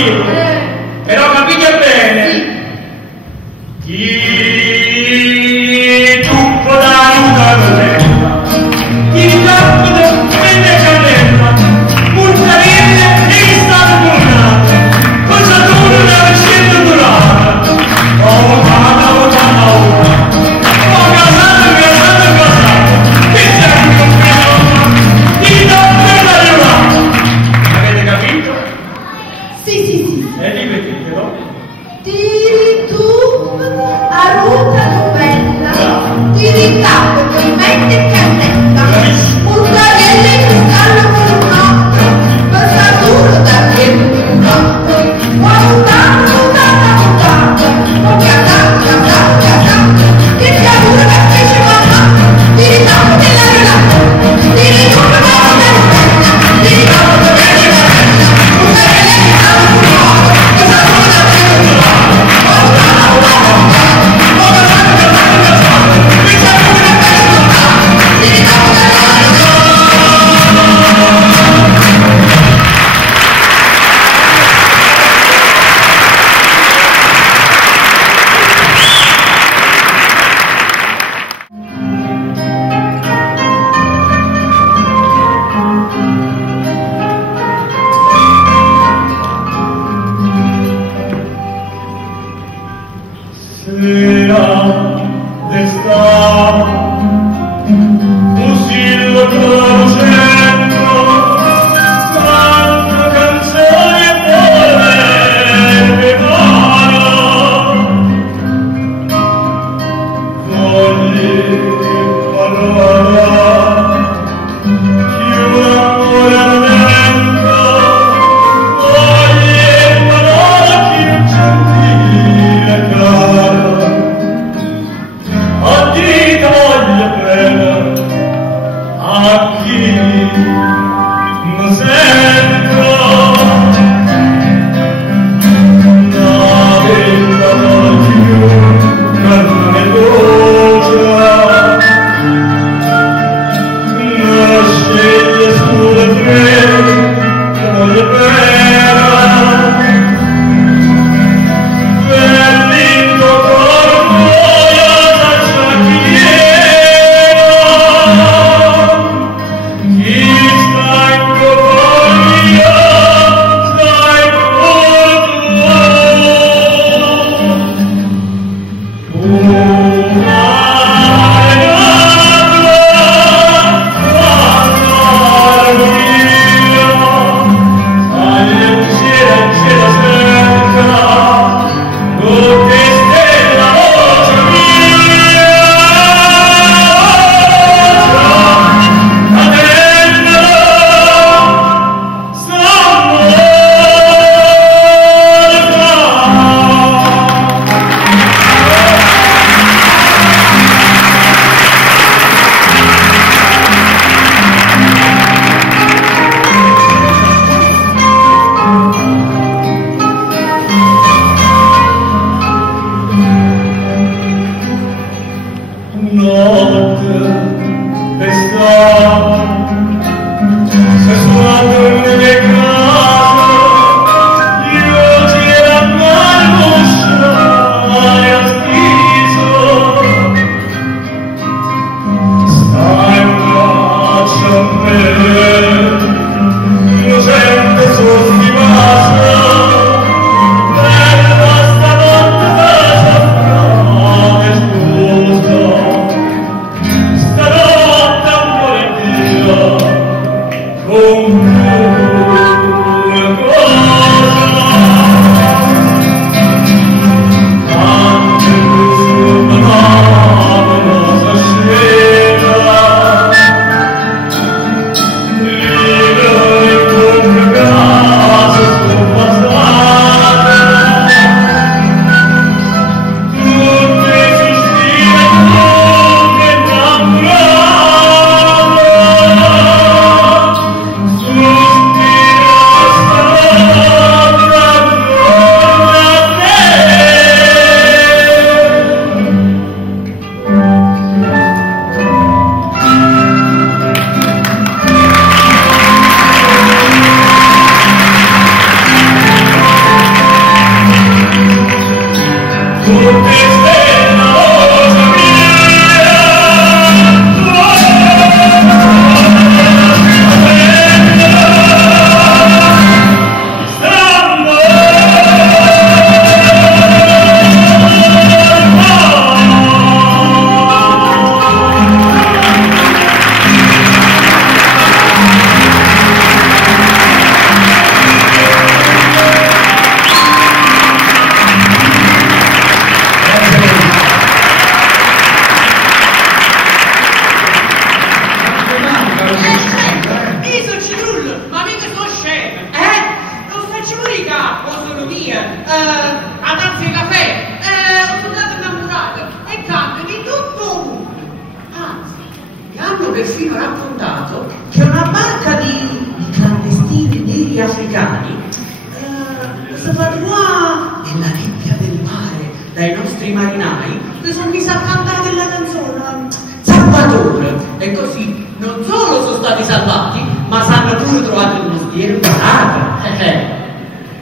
io. Però capite bene. Chi trucco da aiuta Nutella, chi tappo da penne cannella, puntarelle e stato tornato, cosa dura da ricetta durata. Oh, casata, che siamo compreso, chi tappo da aiuta. Avete capito? Sì. E ripetitelo. Tiri tu a ruta novella, tiri tappo, movimento e cannella, puntarelle in cristallo colonnato, passatura da tempo di un gatto, mutata, che pianura che fece mamma, tiri tappo della relata, tiri tu a ruta novella, tiri tappo, movimento e cannella, puntarelle in cristallo colonnato, passatura da tempo di un gatto, Perfino raccontato che una barca di clandestini neri africani si fa nella nebbia del mare dai nostri marinai che sono messi a cantare la canzone Salvatore, e così non solo sono stati salvati ma si hanno pure trovato uno stiero barato.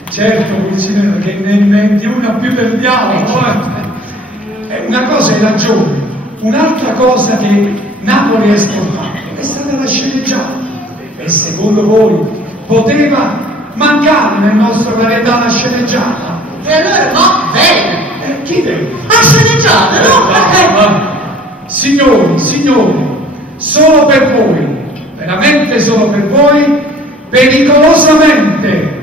Certo, Pulcinella, che ne inventi una più del diavolo. Una cosa è ragione, un'altra cosa che Napoli ha esportato è stata la sceneggiata, e secondo voi poteva mancare nel nostro varietà la sceneggiata? E allora no, bene! Chi deve? La sceneggiata, no? Signori, solo per voi, veramente solo per voi, pericolosamente.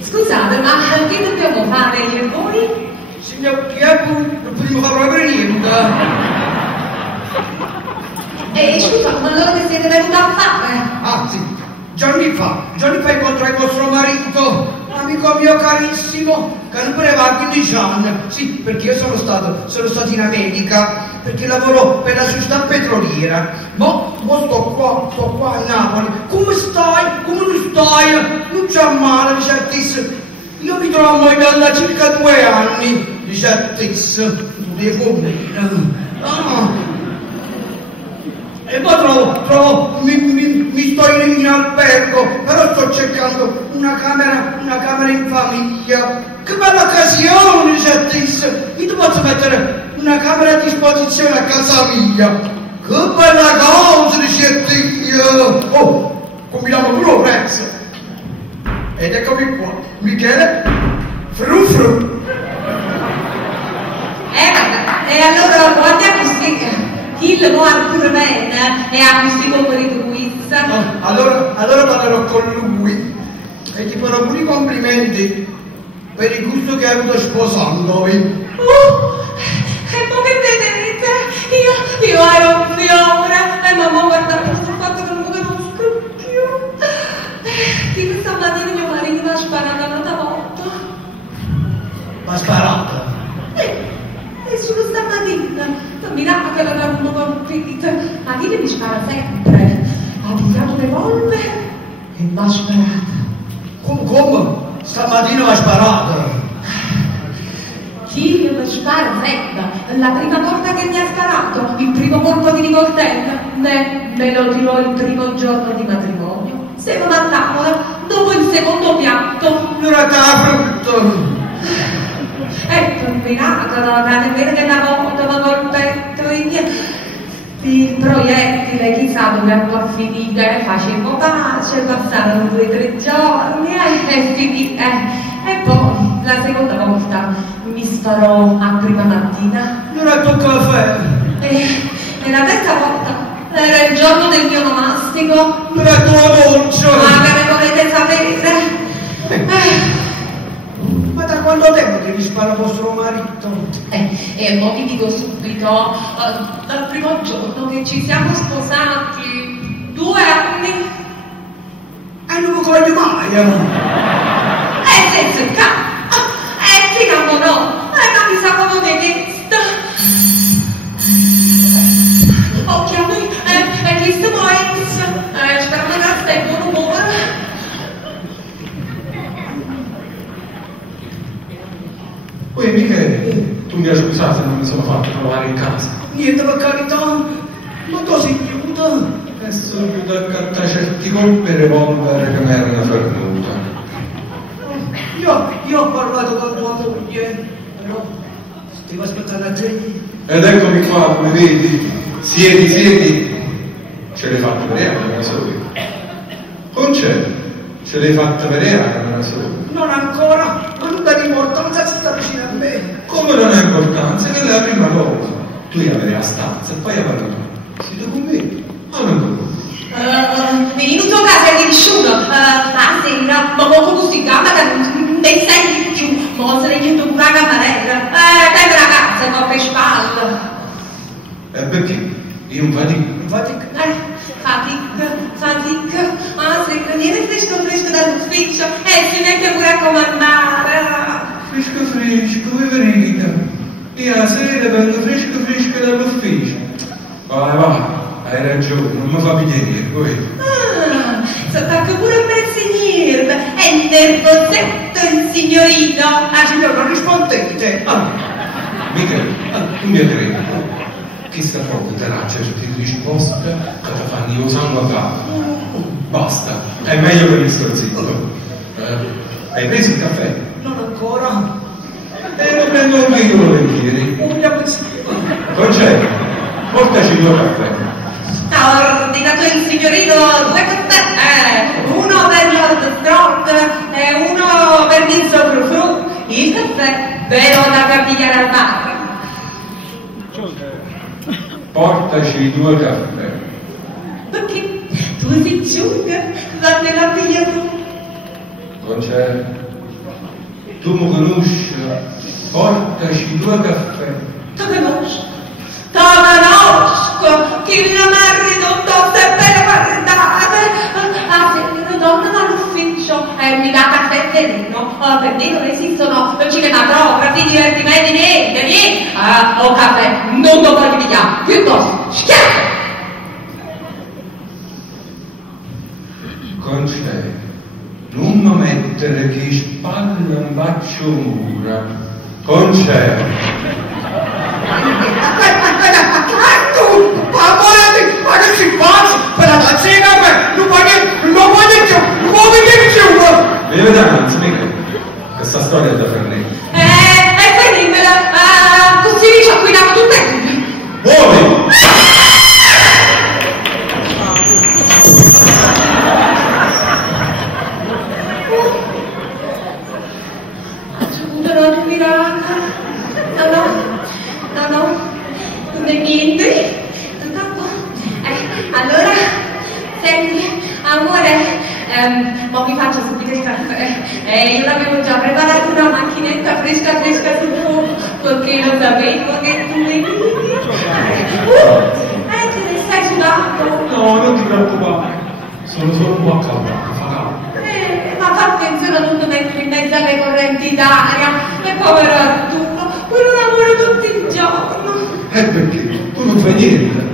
Scusate, ma che dobbiamo fare io e voi? Signor Chiappo, non potevo fare proprio niente. Scusa, ma allora che siete venuti a fare? Ah, sì, giorni fa incontrai vostro marito, un amico mio carissimo, che non preva 15 anni. Sì, perché io sono stato in America, perché lavoro per la società petroliera. Mo sto qua a Napoli. Come stai? Come non stai? Non c'è male, dice Artis. Io mi trovo da circa 2 anni, dice Artis. E poi mi sto in albergo, però sto cercando una camera in famiglia. Che bella occasione, dice Artis. Io ti posso mettere una camera a disposizione a casa mia. Che bella cosa, dice Dio! Oh, combiniamo pure il prezzo. Ed eccomi qua, Michele Frufru. E allora guardiamo chi lo vuole pure bene e ha questi compiti di quiz. Allora parlerò con lui e ti farò pure i complimenti per il gusto che hai avuto sposandovi. E poi che vedete? Io ero un fiore e mamma guardate questo fatto che non mi conosco più. Di questa mattina mio marito mi ha sparato un'altra volta. Ma sparata? E solo stamattina, mirava che l'avevano colpito. Ma chi mi spara sempre? Ha tirato le volpe e mi ha sparato. Come? Stamattina mi ha sparato? Chi mi spara sempre? La prima volta che mi ha sparato, il primo colpo di rivoltella, me lo tirò il primo giorno di matrimonio. Siamo a tavola, dopo il secondo piatto. Allora te la frutto. È combinato, è vero che una volta mi colpetto il proiettile, chissà dove andò a finire, facevo pace, passarono 2 o 3 giorni e finì. E poi la seconda volta mi sparò a prima mattina. Allora tocca fare. E la terza volta era il giorno del mio nomastico. Allora tu la dolce. Ma che ne volete sapere? Ma da quanto tempo che vi spara vostro marito? E mo vi dico subito, dal primo giorno che ci siamo sposati, 2 anni. E non mi coglie mai, Senza il capo. Finiamo no. Non mi siamo di vista. Occhi a lui, chi stiamo spero che stai buon umore. Poi Michele, tu mi hai scusato se non mi sono fatto trovare in casa. Niente per carità, ma tu sei chiusa. E sono più da accattare certi colpi e revolver che mi erano fermuta. Io ho parlato con tua moglie, però devo aspettare a te. Ed eccomi qua, come vedi, siedi. Ce l'hai fatta vedere che non so io. Concedo, ce l'hai fatta vedere che non so io. Non ancora, ma non dà importanza se sta vicino a me. Come non ha importanza? Che è la prima cosa. Tu devi avere la stanza e poi avere tu. Sei tu con me? O non con me? Venuto a casa di nessuno, sera, ma poco così gamma che non dei sei più, ma se ne chiudo pure la camarella, dai la casa, coppe spalle. E perché? Io un fatico. Fatica, se viene fresco dall'ufficio, si mette pure a comandare. Fresco, poverina. Io la sera vengo fresco dall'ufficio. Va, hai ragione, non mi fa pigliare, poi. Si attacca pure a persignirmi, è nervosetto il signorino. Signora, rispondete. Michele, tu mi credi? Chissà proprio te la certi risposte che ti fanno io sangue a capo. Basta, è meglio per il scorzito. Hai preso il caffè? Non ancora. Lo prendo anche io volentieri. Vogliamo insieme. Concedo, portaci 2 caffè. Ha ordinato il signorino 2 caffè, uno per Lord Strong e uno per Nilso Frufru. Il caffè vero da capigliare al bar. Portaci 2 caffè. Perché tu sei giunga, vanno la figlia tu. Concedo, tu mi conosci, portaci 2 caffè. Ti conosco, che la madre non tosta e bella guardate. Se una donna dall'ufficio è mica caffè sereno, per me non esistono cinematografi, divertimenti, niente. O caffè, non lo voglio pigliare, piuttosto schiaffo. Concedo, non mi mettere che spalle non faccio mura. Concedo. Ma che si passa? Per la tazzina a me! Non voglio più! Vieni davanti, Michele. Questa storia è da Fernando. È finita, così ci acquiniamo tutte. Muovi! Non mirata. No, non è niente. Allora, senti, amore, ma mi faccio subito il caffè. Io l'avevo già preparato una macchinetta fresca sul fuoco, perché lo sapevo che tu venivi. Te ne stai sudando? No, non ti preoccupare. Sono solo un po' accaldato, fa caldo. Ma fa attenzione a non mettere in mezzo alle correnti d'aria. E povero Arturo, quello lavora tutto il giorno. Perché? Tu non fai niente.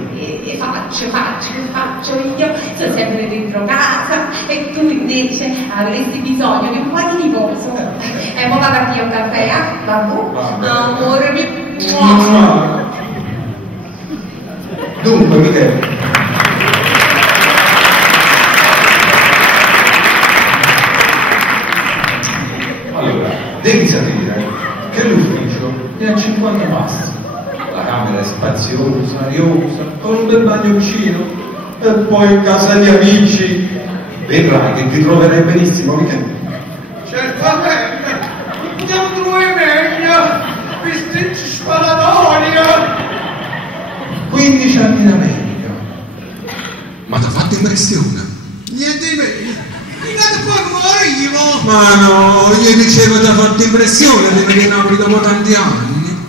Faccio io, sono sempre dentro casa e tu invece avresti bisogno di un po' di riposo. E ora vado a fare un caffè, vabbè? Amore mio. Dunque, Michele. Allora, devi sapere che l'ufficio è a 50 passi. La camera è spaziosa, ariosa, con un bel bagnoncino e poi in casa di amici. Vedrai che ti troverai benissimo, Michele. Certamente, non due meglio, bisticci sparatoria. 15 anni in America. Ma ti ha fatto impressione? Niente di meglio. Mica poi morivo. Ma no, gli dicevo vi ha fatto impressione di venire a Napoli dopo tanti anni?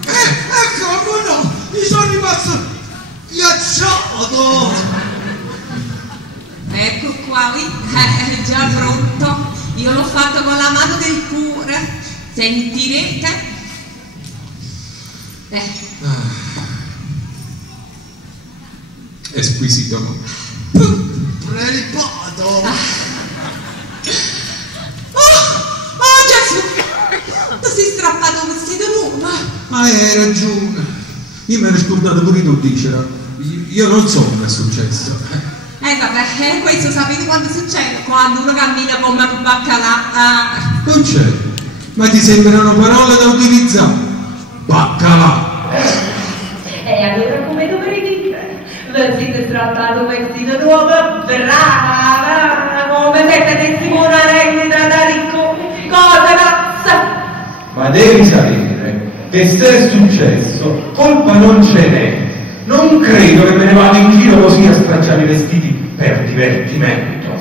Come no? Mi sono rimasto ghiacciato. Ecco qua, è già pronto. Io l'ho fatto con la mano del cuore. Sentirete? È squisito. Prelibato. Oh Gesù! Tu sei strappato un vestito nuovo. Ma hai ragione. Io mi ero scordato pure tu, diceva. Io non so come è successo. Vabbè, questo sapete quando succede? Quando uno cammina come un baccalà. Concetto. Ma ti sembrano parole da utilizzare? Baccalà. E allora come dovrei dire? Vestito strattato, vestito nuovo, brava, come se tenessimo una rendita da ricco, cosa pazza! Ma devi sapere che se è successo, colpa non ce n'è. Non credo che me ne vada in giro così a stracciare i vestiti per divertimento.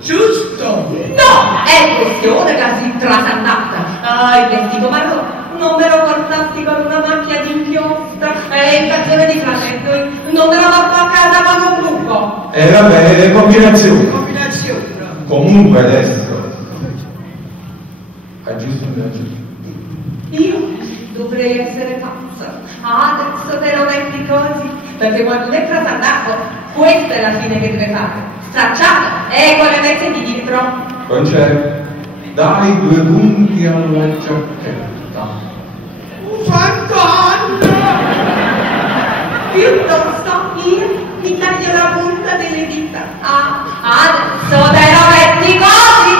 Giusto. No, è questione quasi trasandata. Il vestito marrone non me lo portassi con una macchia di inchiostro e il cazzone di fratello non me lo porto a casa con un buco. Vabbè, le combinazioni. Combinazione. Comunque adesso aggiusto un aggiusto. Io dovrei essere pazza. Adesso te lo metti così, perché quando ti è trasandato, questa è la fine che deve fare. Stracciato e con le mezze di dietro. Concetto, dai 2 punti alla giacchetta. Fantastico. Piuttosto io mi taglio la punta delle dita. Adesso te lo metti così.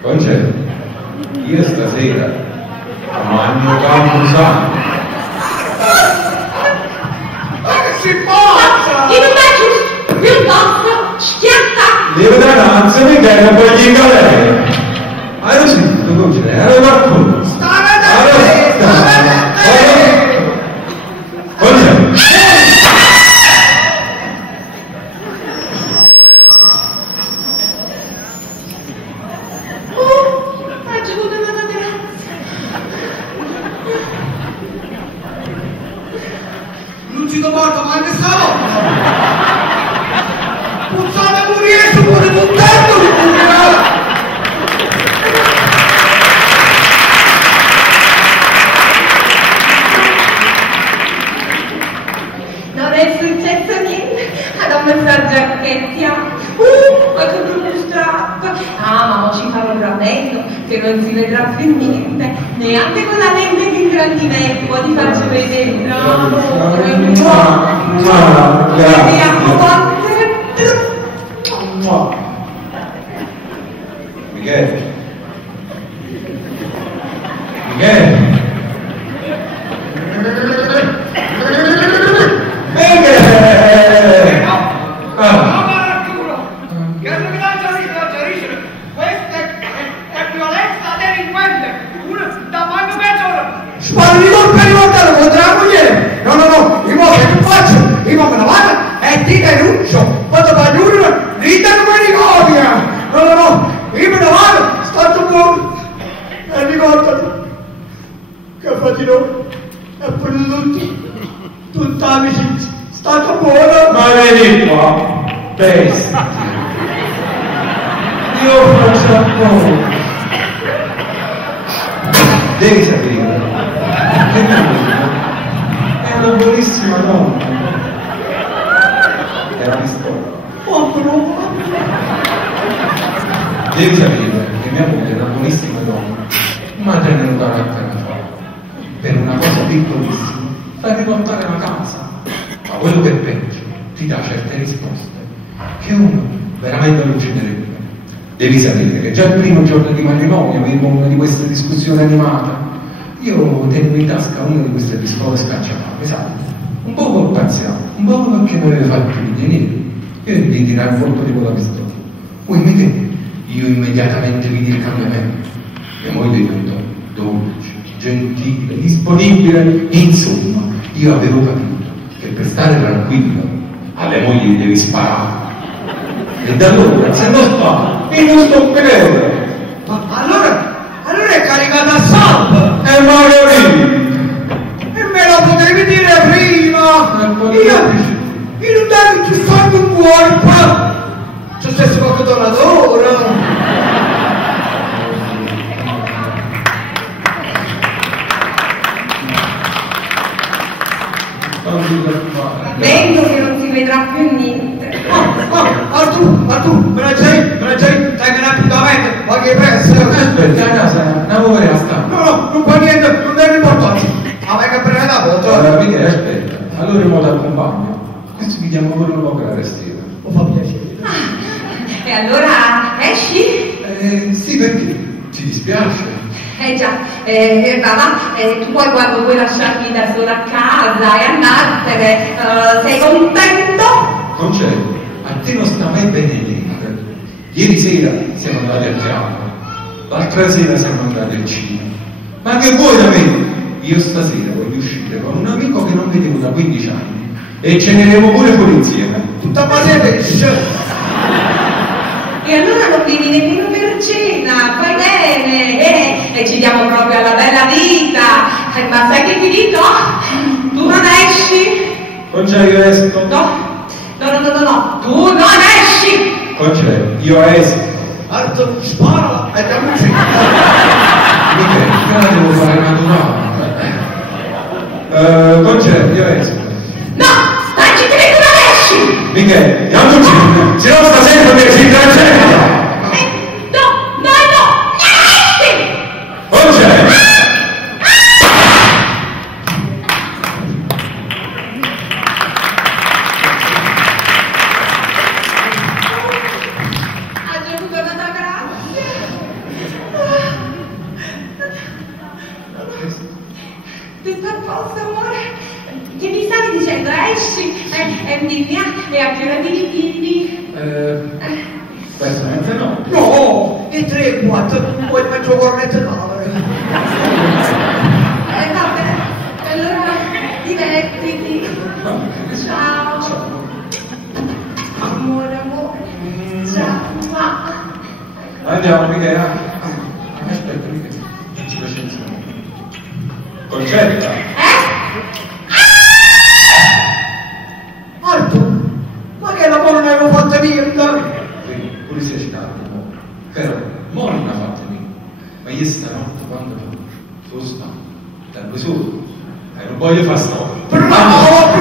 Concetto, io stasera mangio Camposanto. Ma che si passa? In un giusto, piuttosto schiatta. Devo dare un'ansia di che non voglio in galera. Hai sentito, Concetto? Era qualcuno. Stare da te. Lucido morto, ma anche stavolta. Puzzate pure su pure buttando di pure. Non è successo niente ad ammazzare giacchetti. Ma che brutto strappo. Ma mo ci farò un rammendo che non si vedrà più niente, neanche con la lente di ingrandimento ti faccio vedere. No, vediamo quanto è brutto. Michele. Michele. Spalli non per rivoltare contro la moglie. No, io mo che faccio? Io me la vado e ti denuncio. Quando fai uno, rita come ricordia. No, io me la vado, stato buono. E ricordati che fatino è per tutta l'amicizia. Stato buono. Ma vedi qua, bestia. Io faccio apposta. Devi sapere che è una buonissima donna. È una pistola. Devi sapere che mia moglie è una buonissima donna, ma tiene un carattere forte. Per una cosa piccolissima, fa riportare la casa. Ma quello che è peggio, ti dà certe risposte che uno veramente allucinerebbe. Devi sapere che già il primo giorno di matrimonio avevo una di queste discussioni animate. Io tenevo in tasca una di queste pistole scacciafame, sai? Un po' col pazziato, un po' perché mi aveva fatto niente. Io devi tirare il volto di quella pistola. Poi mi vedi, io immediatamente vidi il cambiamento. Mia moglie diventò dolce, gentile, disponibile. Insomma, io avevo capito che per stare tranquillo alle mogli devi sparare. E da allora, se non sparo, io non sto bene. vedrà più niente. Artù, me la c'hai, stai un appuntamento, ma che presto. Aspetta, a casa, una povera sta. No, non fa niente, non è importante. Ma vai che prendere la foto. Allora, Michele, aspetta, allora io ti accompagno. Questo mi chiama pure un po' per la vestita. Mi fa piacere. E allora esci? Sì, perché? Ti dispiace? Già, mamma, tu poi quando vuoi lasciarmi da sola a casa e andartene, sei contento? Concedo, a te non sta mai bene niente. Ieri sera siamo andati al teatro, l'altra sera siamo andati al cinema. Ma che vuoi da me? Io stasera voglio uscire con un amico che non vedevo da 15 anni e ceneremo pure fuori insieme. Tutta base E allora non vieni nemmeno per cena, fai bene, e ci diamo proprio alla bella vita. Ma sai che ti dico? Tu non esci? Concedo, io esco. No, tu non esci! Concedo, io esco. Artù, spara e andiamo uscire. Michele, io la devo fare naturale. Concedo, io esco. No, stai ci credi, tu non esci! Michele, andiamo uscire, se no stasera mi si traggetta. No, esci! Concedo. Ha giovuto una grazia. Tutto a posto, amore? Che mi stavi dicendo? Esci e a che ora ti ritiri? Personalmente no. No, e 3 e 4, poi mezzo corretto d'ore. Vabbè, allora divertiti. Ciao. Amore. Ciao. Andiamo, Michele. Aspetta, Michele. Ci facciamo insieme. Concetta. Artù, ma che lavoro non avevo fatto niente? Vedi, pure sei citato. Però, mo non ha fatto niente. Ma io stanotte quando sono stato, da solo. Non voglio fare storia. Bravo!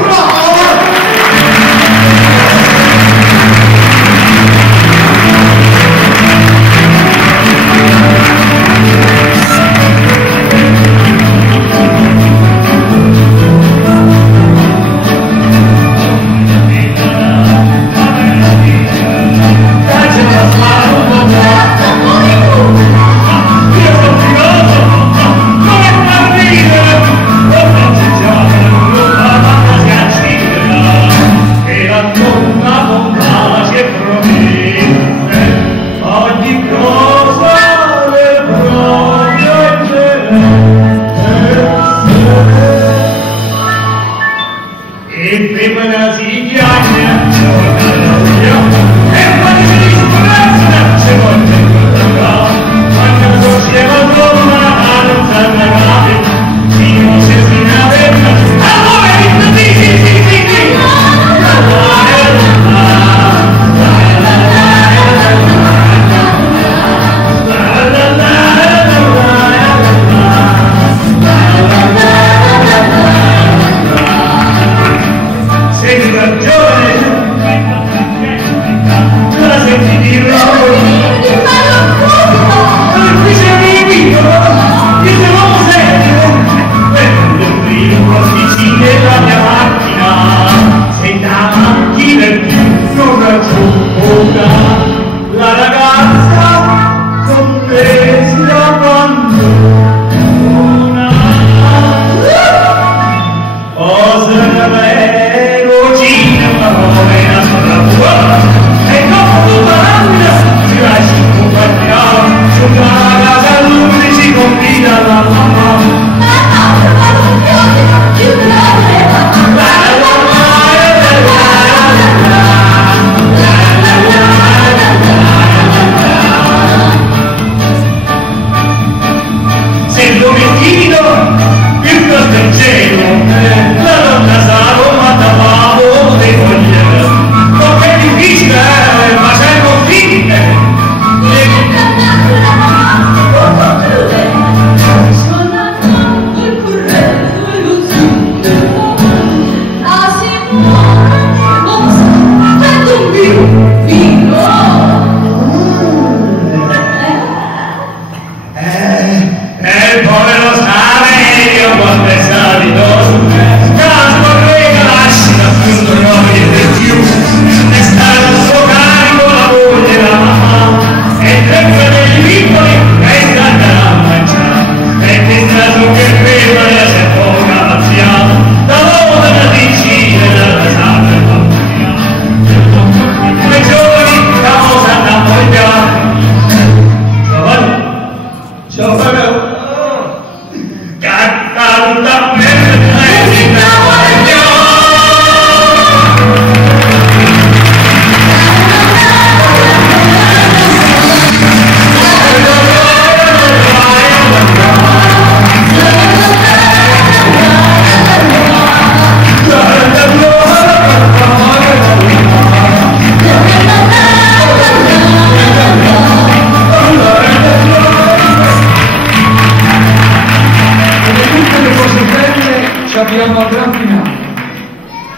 ci abbiamo al gran finale,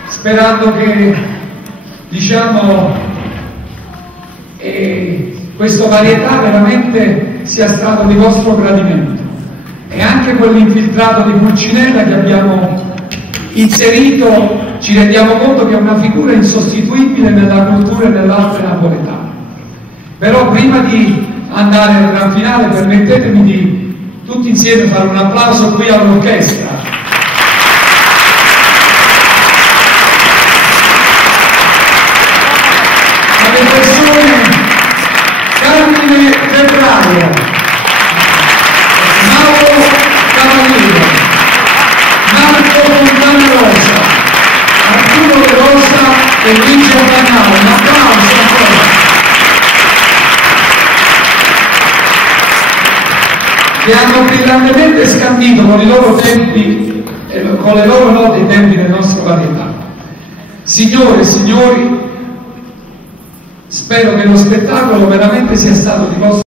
sperando che, diciamo, questa varietà veramente sia stato di vostro gradimento, e anche quell'infiltrato di Pulcinella che abbiamo inserito, ci rendiamo conto che è una figura insostituibile nella cultura e nell'arte napoletana. Però prima di andare al gran finale permettetemi di tutti insieme fare un applauso qui all'orchestra. Alle persone Carmine Febbraio, Mauro Cavaliere, Marco Fontana Rosa, Arturo De Rosa e Luigi Ottagnaro. Un applauso ancora. Che hanno brillantemente scandito con i loro tempi e con le loro note i tempi del nostro varietà. Signore e signori, spero che lo spettacolo veramente sia stato di vostro